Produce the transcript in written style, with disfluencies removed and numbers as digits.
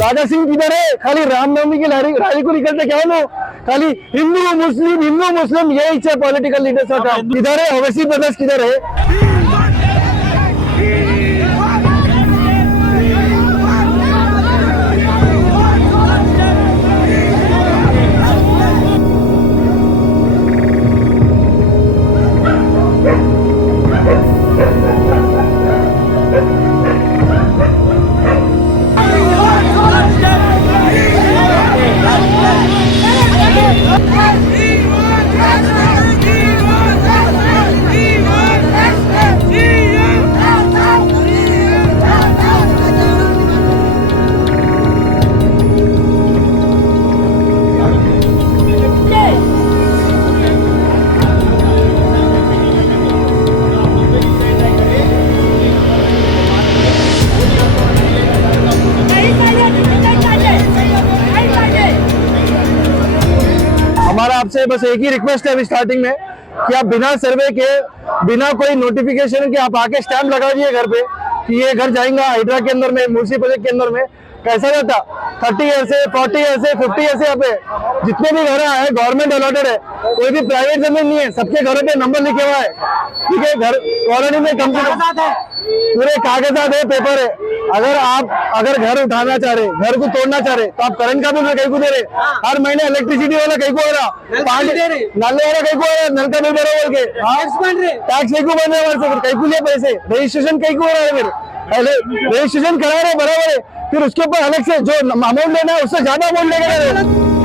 राजा सिंह किधर है? खाली रामनवमी की रैली को निकलते क्या लो? खाली हिंदू मुस्लिम यही है पॉलिटिकल लीडर्स का काम। किधर है ओवैसी ब्रदर्स? किधर है? हमारा आपसे बस एक ही रिक्वेस्ट है अभी स्टार्टिंग में कि आप बिना सर्वे के, बिना कोई नोटिफिकेशन के आप आके स्टैंप लगा दिए घर पे कि ये घर जाएगा हाइड्रा के अंदर में, मुंशी प्रोजेक्ट के अंदर में। कैसा रहता? 30 ईयर से 40 ईयर से 50 ईयर से यहाँ पे जितने भी घर है गवर्नमेंट अलॉटेड है, कोई भी प्राइवेट जमीन नहीं है, सबके घरों पे नंबर लिखे हुआ है। ठीक है, घर कॉलोनी में कम से कम पूरे कागजात है, पेपर है। अगर घर उठाना चाह रहे, घर को तोड़ना चाह रहे, तो आप करंट का बिल कहीं को दे रहे, हर महीने इलेक्ट्रिसिटी वाला कहीं को हो रहा, नाले वाला कहीं को हो रहा, नल का बिल भरा बोल के टैक्स कहीं को बन रहा है, फिर कहीं को लिए पैसे, रजिस्ट्रेशन कहीं को हो रहा है, फिर पहले रजिस्ट्रेशन करा रहे बराबर है, फिर उसके ऊपर अलग से जो अमाउंट लेना है उससे ज्यादा अमाउंट लेकर